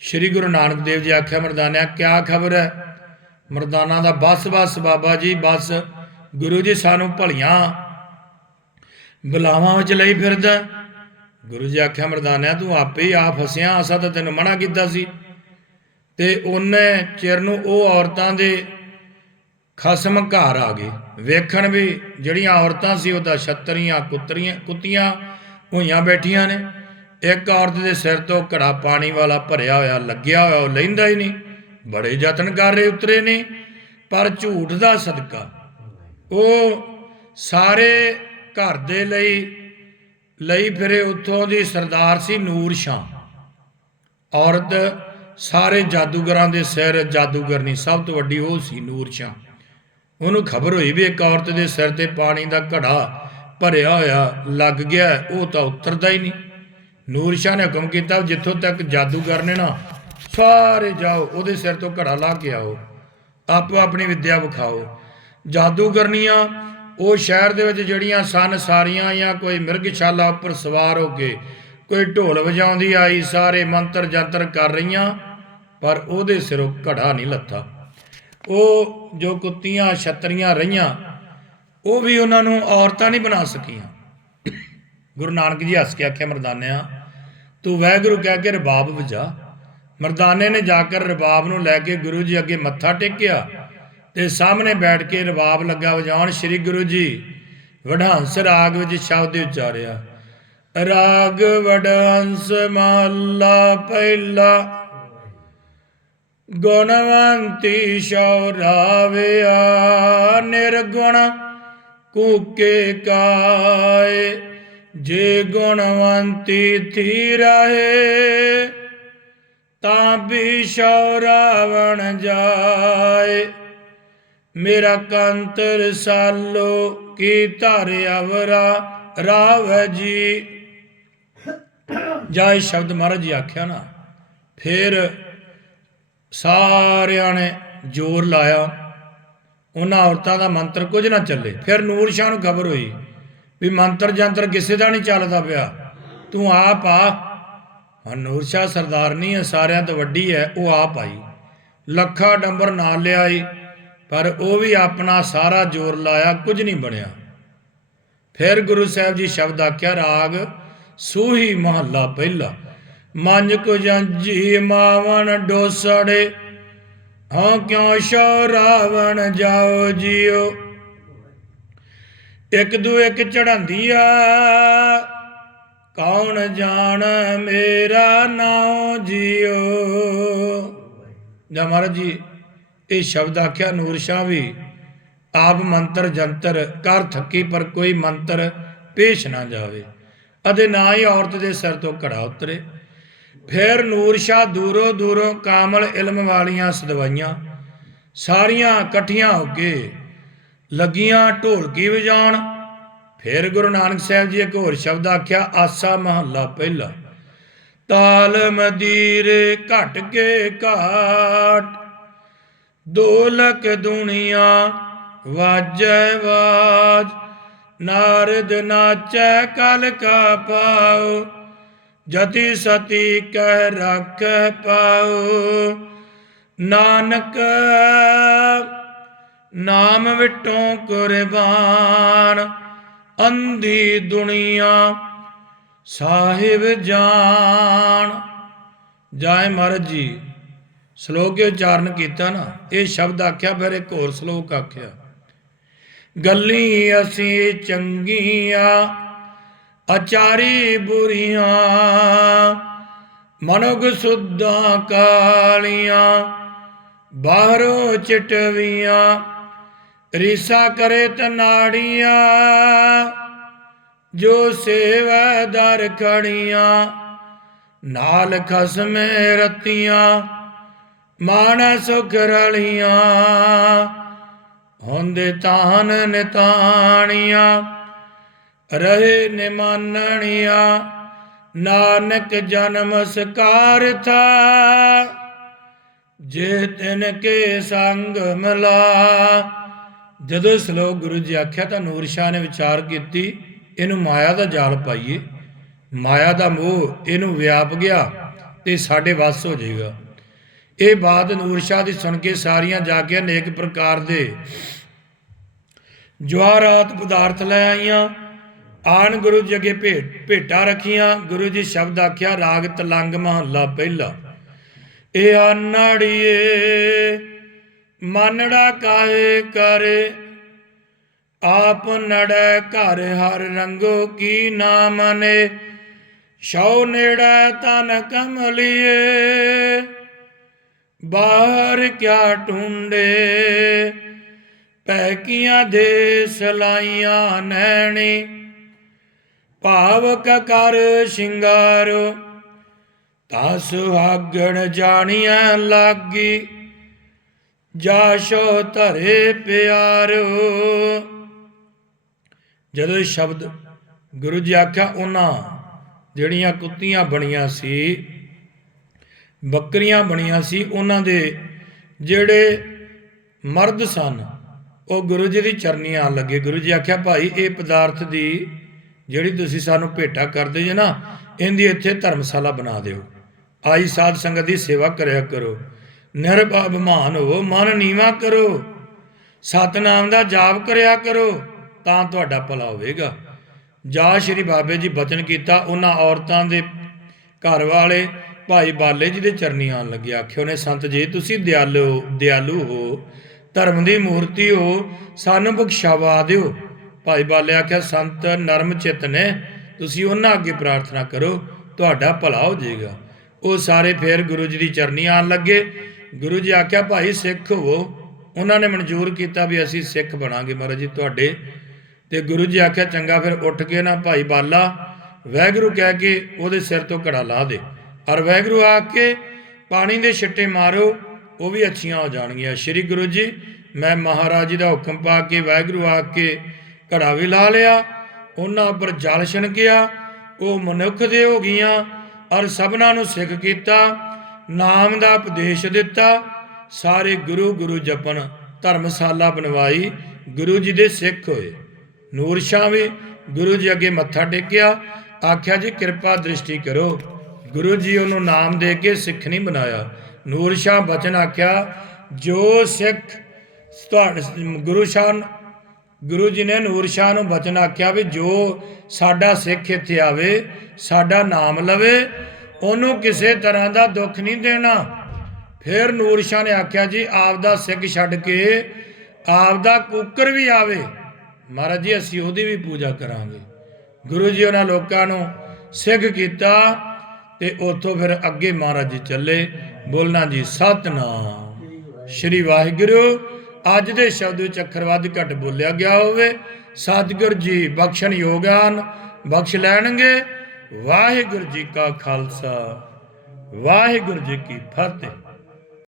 Speaker 1: ਸ੍ਰੀ ਗੁਰੂ ਨਾਨਕ ਦੇਵ ਜੀ ਆਖਿਆ, ਮਰਦਾਨਿਆ, ਕਿਆ ਖਬਰ ਹੈ? ਮਰਦਾਨਾ ਦਾ ਬਸ ਬਸ ਬਾਬਾ ਜੀ, ਬਸ। ਗੁਰੂ ਜੀ ਸਾਨੂੰ ਭਲੀਆਂ ਬਲਾਵਾਂ ਵਿੱਚ ਲਈ ਫਿਰਦਾ। ਗੁਰੂ ਜੀ ਆਖਿਆ, ਮਰਦਾਨਿਆ, ਤੂੰ ਆਪੇ ਹੀ ਆ ਫਸਿਆ, ਅਸਾਂ ਤਾਂ ਤੈਨੂੰ ਮਨਾ ਕੀਤਾ ਸੀ। ਤੇ ਉਹਨੇ ਚਿਰ ਨੂੰ ਉਹ ਔਰਤਾਂ ਦੇ ਖਸਮ ਘਰ ਆ ਗਏ। ਵੇਖਣ ਵੀ ਜਿਹੜੀਆਂ ਔਰਤਾਂ ਸੀ ਉਹ ਤਾਂ ਛੱਤਰੀਆਂ, ਕੁੱਤਰੀਆਂ, ਕੁੱਤੀਆਂ ਹੋਈਆਂ ਬੈਠੀਆਂ ਨੇ। ਇੱਕ ਔਰਤ ਦੇ ਸਿਰ ਤੋਂ ਘੜਾ ਪਾਣੀ ਵਾਲਾ ਭਰਿਆ ਹੋਇਆ, ਲੱਗਿਆ ਹੋਇਆ, ਉਹ ਲੈਂਦਾ ਹੀ ਨਹੀਂ। ਬੜੇ ਯਤਨ ਕਰ ਰਹੇ ਉਤਰੇ ਨੇ, ਪਰ ਝੂਠ ਦਾ ਸਦਕਾ। ਉਹ ਸਾਰੇ ਘਰ ਦੇ ਲਈ ਲਈ ਫਿਰੇ ਉੱਥੋਂ ਦੀ ਸਰਦਾਰ ਸੀ ਨੂਰ ਸ਼ਾਹ। ਔਰਤ ਸਾਰੇ ਜਾਦੂਗਰਾਂ ਦੇ ਸਿਰ, ਜਾਦੂਗਰਨੀ ਸਭ ਤੋਂ ਵੱਡੀ ਉਹ ਸੀ ਨੂਰ ਸ਼ਾਹ। ਉਹਨੂੰ ਖਬਰ ਹੋਈ ਵੀ ਇੱਕ ਔਰਤ ਦੇ ਸਿਰ ਤੇ ਪਾਣੀ ਦਾ ਘੜਾ ਭਰਿਆ ਹੋਇਆ ਲੱਗ ਗਿਆ, ਉਹ ਤਾਂ ਉਤਰਦਾ ਹੀ ਨਹੀਂ। ਨੂਰ ਸ਼ਾਹ ਨੇ ਹੁਕਮ ਕੀਤਾ ਜਿੱਥੋਂ ਤੱਕ ਜਾਦੂਗਰ ਨੇ ਨਾ, ਸਾਰੇ ਜਾਓ, ਉਹਦੇ ਸਿਰ ਤੋਂ ਘੜਾ ਲਾ ਕੇ ਆਓ। ਆਪੋ ਆਪਣੀ ਵਿੱਦਿਆ ਵਿਖਾਓ। ਜਾਦੂਗਰਨੀਆਂ ਉਹ ਸ਼ਹਿਰ ਦੇ ਵਿੱਚ ਜਿਹੜੀਆਂ ਸਨ, ਸਾਰੀਆਂ ਜਾਂ ਕੋਈ ਮਿਰਗਸ਼ਾਲਾ ਉੱਪਰ ਸਵਾਰ ਹੋ ਕੇ ਕੋਈ ਢੋਲ ਵਜਾਉਂਦੀ ਆਈ, ਸਾਰੇ ਮੰਤਰ ਜੰਤਰ ਕਰ ਰਹੀਆਂ, ਪਰ ਉਹਦੇ ਸਿਰੋਂ ਘੜਾ ਨਹੀਂ ਲੱਥਾ। ਉਹ ਜੋ ਕੁੱਤੀਆਂ ਛਤਰੀਆਂ ਰਹੀਆਂ, ਉਹ ਵੀ ਉਹਨਾਂ ਨੂੰ ਔਰਤਾਂ ਨਹੀਂ ਬਣਾ ਸਕੀਆਂ। ਗੁਰੂ ਨਾਨਕ ਜੀ ਹੱਸ ਕੇ ਆਖਿਆ, ਮਰਦਾਨਿਆਂ, ਤੂੰ ਵਾਹਿਗੁਰੂ ਕਹਿ ਕੇ ਰਬਾਬ ਵਜਾ। ਮਰਦਾਨੇ ਨੇ ਜਾ ਕੇ ਰਬਾਬ ਨੂੰ ਲੈ ਕੇ ਗੁਰੂ ਜੀ ਅੱਗੇ ਮੱਥਾ ਟੇਕਿਆ ਤੇ ਸਾਹਮਣੇ ਬੈਠ ਕੇ ਰਬਾਬ ਲੱਗਾ ਵਜਾਉਣ ਸ੍ਰੀ ਗੁਰੂ ਜੀ। ਵਡਹੰਸ ਰਾਗ ਵਿੱਚ ਸ਼ਬਦ ਉਚਾਰਿਆ, ਰਾਗ ਵਡਹੰਸ ਮਹੱਲਾ ਪਹਿਲਾ ਗੁਣਵੰਤੀ ਸ਼ੌਰਾਵਿਆ ਨਿਰਗੁਣ ਕੂਕੇ ਕਾਏ, ਜੇ ਗੁਣਵੰਤੀ ਥੀ ਰਹੇ, ਤਾਂ ਵੀ ਸ਼ੌਰਾਵਣ ਜਾਏ। ਮੇਰਾ ਕੰਤ ਸਾਲੋ ਕੀ ਧਾਰਿਆ ਵਰਾ ਰਾਵ ਜੀ। ਜਾਇ ਸ਼ਬਦ ਮਹਾਰਾਜ ਜੀ ਆਖਿਆ ਨਾ, ਫਿਰ ਸਾਰਿਆਂ ਨੇ ਜ਼ੋਰ ਲਾਇਆ। ਉਹਨਾਂ ਔਰਤਾਂ ਦਾ ਮੰਤਰ ਕੁਝ ਨਾ ਚੱਲੇ। ਫਿਰ ਨੂਰ ਸ਼ਾਹ ਨੂੰ ਖਬਰ ਹੋਈ ਵੀ ਮੰਤਰ ਜੰਤਰ ਕਿਸੇ ਦਾ ਨਹੀਂ ਚੱਲਦਾ ਪਿਆ। ਤੂੰ ਆਪ ਆ। ਹੁਣ ਨੂਰ ਸ਼ਾਹ ਸਰਦਾਰਨੀ ਹੈ, ਸਾਰਿਆਂ ਤੋਂ ਵੱਡੀ ਹੈ, ਉਹ ਆਪ ਆਈ। ਲੱਖਾ ਡੰਬਰ ਨਾਲ ਲਿਆਈ, ਪਰ ਉਹ ਵੀ ਆਪਣਾ ਸਾਰਾ ਜ਼ੋਰ ਲਾਇਆ, ਕੁਝ ਨਹੀਂ ਬਣਿਆ। ਫਿਰ ਗੁਰੂ ਸਾਹਿਬ ਜੀ ਸ਼ਬਦ ਆਖਿਆ, ਰਾਗ ਸੂਹੀ ਮਹੱਲਾ ਪਹਿਲਾ। ਮੰਜ ਕੋ ਜੰਜੀ ਮਾਵਣ ਡੋਸੜੇ, ਹਾਂ ਕਿਉ ਸ਼ੋ ਰਾਵਣ ਜਾਓ ਜੀਓ। ਇੱਕ ਦੂ ਇੱਕ ਚੜਾਂਦੀ ਆ ਕੌਣ ਜਾਣ ਮੇਰਾ ਨਾਉ ਜੀਓ। ਜਾਂ ਮਹਾਰਾਜ ਜੀ, ਇਹ ਸ਼ਬਦ ਆਖਿਆ ਨੂਰ ਸ਼ਾਹ ਵੀ, ਆਪ ਮੰਤਰ ਜੰਤਰ ਕਰ ਥੱਕੀ ਪਰ ਕੋਈ ਮੰਤਰ ਪੇਸ਼ ਨਾ ਜਾਵੇ। ਅਤੇ ਨਾ ਹੀ ਔਰਤ ਦੇ ਸਿਰ ਤੋਂ ਘੜਾ ਉਤਰੇ। ਫਿਰ ਨੂਰ ਸ਼ਾਹ ਦੂਰੋਂ ਦੂਰੋਂ ਕਾਮਲ ਇਲਮ ਵਾਲੀਆਂ ਸਦਵਾਈਆਂ ਸਾਰੀਆਂ ਇਕੱਠੀਆਂ ਹੋ ਕੇ ਲੱਗੀਆਂ ਢੋਲਕੀ ਵਜਾਉਣ। ਫਿਰ ਗੁਰੂ ਨਾਨਕ ਸਾਹਿਬ ਜੀ ਇੱਕ ਹੋਰ ਸ਼ਬਦ ਆਖਿਆ, ਆਸਾ ਮਹੱਲਾ ਪਹਿਲਾ, ਤਾਲ ਮਦੀਰ ਘਟ ਕੇ ਘਾਟ ਦੋਲਕ ਦੁਨੀਆ ਵਾਜੈ ਵਾਜ, ਨਾਰਦ ਨਾਚੈ ਕਲ ਕਾ ਪਾਉ ਜਤੀ ਸਤੀ ਕਹਿ ਰੱਖ ਪਾਉ ਨਾਨਕ, ਨਾਮ ਵਿਟੋਂ ਕੁਰਬਾਨ, ਅੰਧੀ ਦੁਨੀਆ ਸਾਹਿਬ ਜਾਣ। ਜਾਏ ਮਹਾਰਾਜ ਜੀ, ਸ਼ਲੋਕ ਉਚਾਰਨ ਕੀਤਾ ਨਾ, ਇਹ ਸ਼ਬਦ ਆਖਿਆ, ਫਿਰ ਇੱਕ ਹੋਰ ਸ਼ਲੋਕ ਆਖਿਆ। ਗੱਲੀ ਅਸੀਂ ਚੰਗੀਆਂ ਅਚਾਰੀ ਬੁਰੀਆਂ ਮਨੁਗ ਸੁੱਧਾਂ ਕਾਲੀਆਂ, ਬਾਹਰੋਂ ਚਟਵੀਆਂ, ਰੀਸਾ ਕਰੇ ਤਨਾੜੀਆਂ, ਜੋ ਸੇਵਾ ਦਰ ਖੜੀਆਂ, ਨਾਲ ਖਸਮੇ ਰਤੀਆਂ, ਮਾਣ ਸੁਖ ਰਲੀਆਂ, ਹੁੰਦੇ ਤਾਨ ਨਿਤਾਣੀਆਂ। ਰਹੇ ਨਿਮਾਨਣੀਆਂ, ਨਾਨਕ ਜਨਮ ਸਕਾਰ ਜੇ ਤਿਨ ਕੇ ਸੰਗ ਮਿਲਾ। ਜਦੋਂ ਸ਼ਲੋਕ ਗੁਰੂ ਜੀ ਆਖਿਆ ਤਾਂ ਨੂਰ ਸ਼ਾਹ ਨੇ ਵਿਚਾਰ ਕੀਤੀ, ਇਹਨੂੰ ਮਾਇਆ ਦਾ ਜਾਲ ਪਾਈਏ। ਮਾਇਆ ਦਾ ਮੋਹ ਇਹਨੂੰ ਵਿਆਪ ਗਿਆ ਤੇ ਸਾਡੇ ਵੱਸ ਹੋ ਜਾਏਗਾ। ਇਹ ਬਾਤ ਨੂਰ ਸ਼ਾਹ ਦੀ ਸੁਣ ਕੇ ਸਾਰੀਆਂ ਜਾ ਨੇਕ ਪ੍ਰਕਾਰ ਦੇ ਜਵਾਰਾਤ ਪਦਾਰਥ ਲੈ ਆਈਆਂ। ਆਣ ਗੁਰੂ ਜੀ ਅੱਗੇ ਭੇਟ ਭੇਟਾ ਰੱਖੀਆਂ, ਗੁਰੂ ਜੀ ਸ਼ਬਦ ਆਖਿਆ, ਰਾਗ ਤਲੰਗ ਮਹੱਲਾ ਪਹਿਲਾ। ਇਹ ਆਨੜੀਏ ਮਾਨੜਾ ਕਾਹੇ ਕਰੇ? ਆਪ ਨੜੈ ਘਰ ਹਰ ਰੰਗੋ ਕੀ ਨਾ ਮਨੇ? ਸ਼ੌ ਨੇੜਾ ਤਨ ਕਮਲੀਏ, ਬਾਹਰ ਕਿਆ ਟੁੰਡੇ ਪੈਕੀਆਂ ਦੇ ਸਲਾਈਆਂ ਨੈਣੀ ਭਾਵਕ ਕਰ ਸ਼ਿੰਗਾਰੋ। ਤਾਂ ਸੁਹਾਗਣ ਜਾਣੀਆਂ ਲਾਗੀ, ਜਾਸ਼ੋ ਧਰੇ ਪਿਆਰੋ। ਜਦੋਂ ਇਹ ਸ਼ਬਦ ਗੁਰੂ ਜੀ ਆਖਿਆ, ਉਹਨਾਂ ਜਿਹੜੀਆਂ ਕੁੱਤੀਆਂ ਬਣੀਆਂ ਸੀ, ਬੱਕਰੀਆਂ ਬਣੀਆਂ ਸੀ, ਉਹਨਾਂ ਦੇ ਜਿਹੜੇ ਮਰਦ ਸਨ, ਉਹ ਗੁਰੂ ਜੀ ਦੀ ਚਰਨੀਆਂ ਲੱਗੇ। ਗੁਰੂ ਜੀ ਆਖਿਆ, ਭਾਈ, ਇਹ ਪਦਾਰਥ ਦੀ ਜਿਹੜੀ ਤੁਸੀਂ ਸਾਨੂੰ ਭੇਟਾ ਕਰਦੇ ਜੇ ਨਾ, ਇਹਦੀ ਇੱਥੇ ਧਰਮਸ਼ਾਲਾ ਬਣਾ ਦਿਓ। ਆਈ ਸਾਧ ਸੰਗਤ ਦੀ ਸੇਵਾ ਕਰਿਆ ਕਰੋ। ਨਿਰਭਉਮਾਨ ਹੋਵੋ ਮਨ ਨੀਵਾ ਕਰੋ। ਸਤਨਾਮ ਦਾ ਜਾਪ ਕਰਿਆ ਕਰੋ, ਤਾਂ ਤੁਹਾਡਾ ਭਲਾ ਹੋਵੇਗਾ। ਜਾ ਸ਼੍ਰੀ ਬਾਬੇ ਜੀ ਬਚਨ ਕੀਤਾ, ਉਹਨਾਂ ਔਰਤਾਂ ਦੇ ਘਰ ਵਾਲੇ ਭਾਈ ਬਾਲੇ ਜੀ ਦੇ ਚਰਨੀ ਆਉਣ ਲੱਗੇ ਆਖਿਓ ਨੇ ਸੰਤ ਜੀ, ਤੁਸੀਂ ਦਿਆਲੂ ਦਿਆਲੂ ਹੋ, ਧਰਮ ਦੀ ਮੂਰਤੀ ਹੋ, ਸਾਨੂੰ ਬਖਸ਼ਾਵਾ ਦਿਓ। ਭਾਈ ਬਾਲੇ ਆਖਿਆ, ਸੰਤ ਨਰਮ ਚਿੱਤ ਨੇ, ਤੁਸੀਂ ਉਹਨਾਂ ਅੱਗੇ ਪ੍ਰਾਰਥਨਾ ਕਰੋ, ਤੁਹਾਡਾ ਭਲਾ ਹੋ ਜਾਏਗਾ। ਉਹ ਸਾਰੇ ਫੇਰ ਗੁਰੂ ਜੀ ਦੀ ਚਰਨੀ ਆਉਣ ਲੱਗੇ। ਗੁਰੂ ਜੀ ਆਖਿਆ, ਭਾਈ ਸਿੱਖ ਹੋਵੋ। ਉਹਨਾਂ ਨੇ ਮਨਜ਼ੂਰ ਕੀਤਾ ਵੀ ਅਸੀਂ ਸਿੱਖ ਬਣਾਂਗੇ ਮਹਾਰਾਜ ਜੀ ਤੁਹਾਡੇ। ਤੇ ਗੁਰੂ ਜੀ ਆਖਿਆ, ਚੰਗਾ, ਫਿਰ ਉੱਠ ਕੇ ਨਾ ਭਾਈ ਬਾਲਾ, ਵੈਗਰੂ ਕਹਿ ਕੇ ਉਹਦੇ ਸਿਰ ਤੋਂ ਘੜਾ ਲਾ ਦੇ। ਔਰ ਵੈਗਰੂ ਆ ਕੇ ਪਾਣੀ ਦੇ ਛਿੱਟੇ ਮਾਰੋ, ਉਹ ਵੀ ਅੱਛੀਆਂ ਹੋ ਜਾਣਗੀਆਂ। ਸ਼੍ਰੀ ਗੁਰੂ ਜੀ, ਮੈਂ ਮਹਾਰਾਜ ਜੀ ਦਾ ਹੁਕਮ ਪਾ ਕੇ ਵੈਗਰੂ ਆ ਕੇ ਘੜਾ ਵੀ ਲਾ ਲਿਆ, ਉਹਨਾਂ ਉੱਪਰ ਜਲ ਛਿਣਕਿਆ, ਉਹ ਮਨੁੱਖ ਦੇ ਹੋ ਗਈਆਂ ਔਰ ਸਭਨਾਂ ਨੂੰ ਸਿੱਖ ਕੀਤਾ, ਨਾਮ ਦਾ ਉਪਦੇਸ਼ ਦਿੱਤਾ, ਸਾਰੇ ਗੁਰੂ ਗੁਰੂ ਜਪਨ ਧਰਮਸ਼ਾਲਾ ਬਣਵਾਈ, ਗੁਰੂ ਜੀ ਦੇ ਸਿੱਖ ਹੋਏ। ਨੂਰ ਸ਼ਾਹ ਵੀ ਗੁਰੂ ਜੀ ਅੱਗੇ ਮੱਥਾ ਟੇਕਿਆ, ਆਖਿਆ, ਜੀ, ਕਿਰਪਾ ਦ੍ਰਿਸ਼ਟੀ ਕਰੋ। ਗੁਰੂ ਜੀ ਉਹਨੂੰ ਨਾਮ ਦੇ ਕੇ ਸਿੱਖ ਨਹੀਂ ਬਣਾਇਆ। ਨੂਰ ਸ਼ਾਹ ਬਚਨ ਆਖਿਆ, ਜੋ ਸਿੱਖ ਤੁਹਾਡੇ ਗੁਰੂ ਸ਼ਾਹ ਗੁਰੂ ਜੀ ਨੇ ਨੂਰ ਸ਼ਾਹ ਨੂੰ ਬਚਨ ਆਖਿਆ ਵੀ ਜੋ ਸਾਡਾ ਸਿੱਖ ਇੱਥੇ ਆਵੇ, ਸਾਡਾ ਨਾਮ ਲਵੇ, ਉਹਨੂੰ ਕਿਸੇ ਤਰ੍ਹਾਂ ਦਾ ਦੁੱਖ ਨਹੀਂ ਦੇਣਾ। ਫਿਰ ਨੂਰ ਸ਼ਾਹ ਨੇ ਆਖਿਆ ਜੀ ਆਪ ਦਾ ਸਿੱਖ ਛੱਡ ਕੇ ਆਪ ਦਾ ਕੁੱਕਰ ਵੀ ਆਵੇ। ਮਹਾਰਾਜ ਜੀ, ਅਸੀਂ ਉਹਦੀ ਵੀ ਪੂਜਾ ਕਰਾਂਗੇ। ਗੁਰੂ ਜੀ ਉਹਨਾਂ ਲੋਕਾਂ ਨੂੰ ਸਿੱਖ ਕੀਤਾ ਤੇ ਉੱਥੋਂ ਫਿਰ ਅੱਗੇ ਮਹਾਰਾਜ ਜੀ ਚੱਲੇ। ਬੋਲਣਾ ਜੀ, ਸਤਨਾਮ। ਸ਼੍ਰੀ ਵਾਹਿਗੁਰੂ। ਅੱਜ ਦੇ ਸ਼ਬਦ ਵਿੱਚ ਅੱਖਰ ਵੱਧ ਘੱਟ ਬੋਲਿਆ ਗਿਆ ਹੋਵੇ। ਸਤਿਗੁਰ ਜੀ ਬਖਸ਼ਣ ਯੋਗਾਨ, ਬਖਸ਼ ਲੈਣਗੇ। ਵਾਹਿਗੁਰੂ ਜੀ ਕਾ ਖਾਲਸਾ, ਵਾਹਿਗੁਰੂ ਜੀ ਕੀ ਫਤਿਹ।